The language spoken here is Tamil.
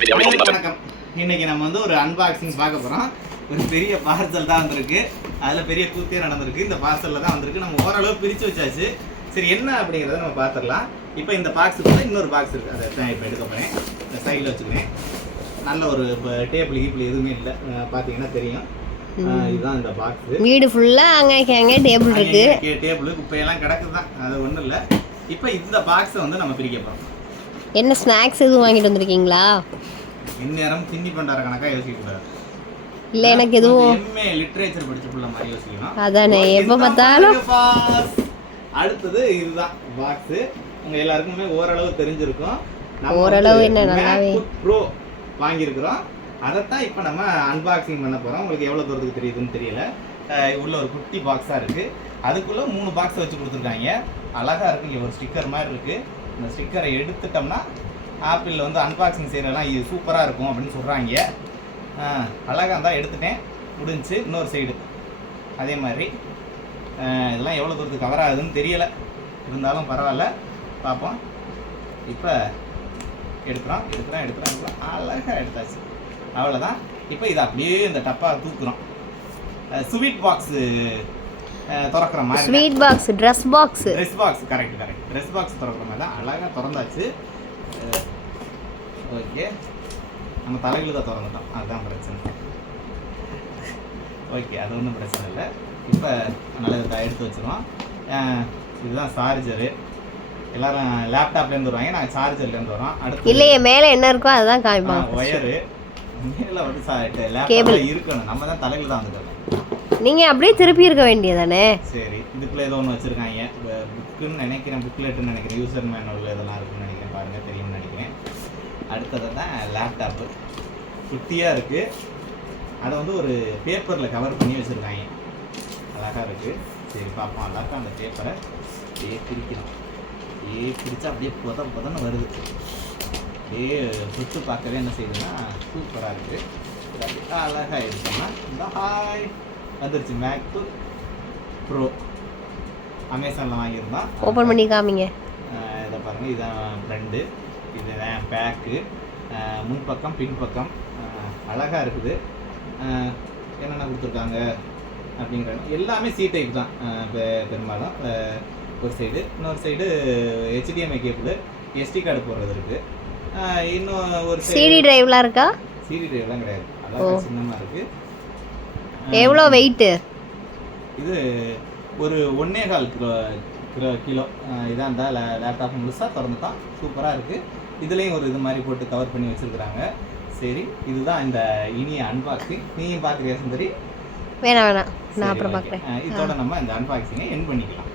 வணக்கம். இன்னைக்கு நம்ம வந்து ஒரு அன்பாக்சிங் பார்க்க போறோம். ஒரு பெரிய பார்சல் தான் வந்திருக்கு. அதுல பெரிய கூத்தே நடந்திருக்கு. இந்த பார்சல்ல தான் வந்திருக்கு. நம்ம ஓரளவு பிரிச்சு வச்சாச்சு. சரி என்ன அப்படிங்கறத நம்ம பார்த்துடலாம். இப்போ இந்த பாக்ஸுக்குள்ள இன்னொரு பாக்ஸ் இருக்கு. அதை தான் இப்போ எடுக்க போறேன். இந்த சைடில் வச்சுக்கிறேன். நல்ல ஒரு டேபிள் கீப்பிள் எதுவுமே இல்லை. பார்த்தீங்கன்னா தெரியும். இதுதான் இந்த பாக்ஸ் வீடு ஃபுல்லா அங்க அங்க டேபிள் இருக்கு. டேபிள் குப்பையெல்லாம் கிடக்குது தான் அது ஒன்றும் இல்லை. இப்போ இந்த பாக்ஸை வந்து நம்ம பிரிக்க போறோம். என்ன ஸ்நாக்ஸ் எதுவும் வாங்கிட்டு வந்திருக்கீங்களா? இந்நேரம் திண்ணி பண்டார கணக்கா யோசிக்க கூடாது இல்ல எனக்கு எதுவும் எம்ஏ லிட்ரேச்சர் படிச்ச புள்ள மாதிரி யோசிக்கணும். அதானே எப்ப பார்த்தாலும். அடுத்தது இதுதான் பாக்ஸ் உங்க எல்லாருக்குமே ஓரளவு தெரிஞ்சிருக்கும். ஓரளவு என்ன நல்லாவே. Pro வாங்கியிருக்கிறோம். அதைத்தான் இப்போ நம்ம அன்பாக்சிங் பண்ண போறோம். உங்களுக்கு எவ்வளவு தூரத்துக்கு தெரியுதுன்னு தெரியல. உள்ள ஒரு குட்டி பாக்ஸா இருக்கு. அதுக்குள்ள மூணு பாக்ஸ் வச்சு கொடுத்துருக்காங்க. அழகா இருக்கு. இங்க ஒரு ஸ்டிக்கர் மாதிரி இருக்கு. இந்த ஸ்டிக்கரை எடுத்துட்டோம்னா ஆப்பிளில் வந்து அன்பாக்சிங் செய்யறதெல்லாம் இது சூப்பராக இருக்கும் அப்படின்னு சொல்கிறாங்க அழகாக இருந்தால் எடுத்துட்டேன். முடிஞ்சு இன்னொரு சைடு அதே மாதிரி இதெல்லாம் எவ்வளோ தூரத்துக்கு கவர் ஆகுதுன்னு தெரியலை. இருந்தாலும் பரவாயில்ல. பார்ப்போம். இப்போ எடுக்கிறோம் எடுக்கிறோம் எடுக்கிறோம் எடுக்கிறோம். அழகாக எடுத்தாச்சு. அவ்வளோதான் இப்போ இதை அப்படியே இந்த டப்பா தூக்குறோம். ஸ்வீட் பாக்ஸு திறக்கிற மாதிரி sweet box dress box dress box correct correct dress box திறக்கிற மாதிரி தான். அழகாக திறந்தாச்சு. ஓகே. நம்ம தலையில் தான் திறந்துட்டோம். அதுதான் பிரச்சனை. ஓகே அது ஒன்றும் பிரச்சனை இல்லை. இப்போ நல்லா இதை எடுத்து வச்சிருவோம். இதுதான் சார்ஜரு எல்லாரும் லேப்டாப்லேருந்து வருவாங்க. நாங்கள் சார்ஜர்லேருந்து வரோம். அடுத்து இல்லையே மேல என்ன இருக்கோ அதுதான் காமிப்பாங்க ஒயரு மேலே வந்து Cable. லேப்டாப்பில் இருக்கணும். நம்ம தான் தலையில் தான் வந்துட்டோம் நீங்க அப்படியே திருப்பி இருக்க வேண்டியதானே? சரி இதுக்குள்ள ஏதோ ஒன்று வச்சுருக்காங்க. புக்குன்னு நினைக்கிறேன் புக்லெட்டுன்னு நினைக்கிறேன். யூசர் மேனுவல் இதெல்லாம் இருக்குன்னு நினைக்கிறேன். பாருங்கள் தெரியும்னு நினைக்கிறேன். அடுத்தது தான் லேப்டாப்பு குட்டியாக இருக்குது அதை வந்து ஒரு பேப்பரில் கவர் பண்ணி வச்சுருக்காங்க. அழகாக இருக்குது சரி பார்ப்போம். அழகாக அந்த பேப்பரை அப்படியே பிரிக்கணும். அப்படியே பிரித்தா அப்படியே புத புதன்னு வருது. அப்படியே சுற்று பார்க்கவே என்ன செய்யுதுன்னா சூப்பராக இருக்குது அழகாக இருக்குன்னா இந்த ஹாய் வந்துருச்சு. மேக்புக் ப்ரோ அமேசானில் வாங்கியிருந்தோம் ஓபன் பண்ணி காமிங்க. இதை பாருங்கள் இதான் ஃப்ரெண்டு இதுதான் பேக்கு முன்பக்கம் பின்பக்கம். அழகாக இருக்குது. என்னென்ன கொடுத்துருக்காங்க அப்படிங்கிறாங்க எல்லாமே சி டைப் தான். பெரும்பாலும். ஒரு சைடு இன்னொரு side HDMI cable SD card போடுறது இருக்குது இன்னும் ஒரு சிடி சைடு டிரைவ்லாம் இருக்கா? சிடி டிரைவ்லாம் கிடையாது. அழகாக சின்னமாக இருக்குது எவ்வளோ வெயிட் இது ஒரு ஒன்னே கால் கிலோ கிலோ கிலோ. இதான் இருந்தால் லேப்டாப் முழுசாக திறந்துட்டான் சூப்பராக இருக்குது இதுலேயும் ஒரு இது மாதிரி போட்டு கவர் பண்ணி வச்சுருக்குறாங்க. சரி இதுதான் இந்த இனிய அன்பாக்சிங் நீயும் பார்க்குறியா சுந்தரி வேணாம் வேணாம். நான் அப்புறம். பார்க்குறேன். இதோட நம்ம இந்த அன்பாக்சிங்கை என் பண்ணிக்கலாம்.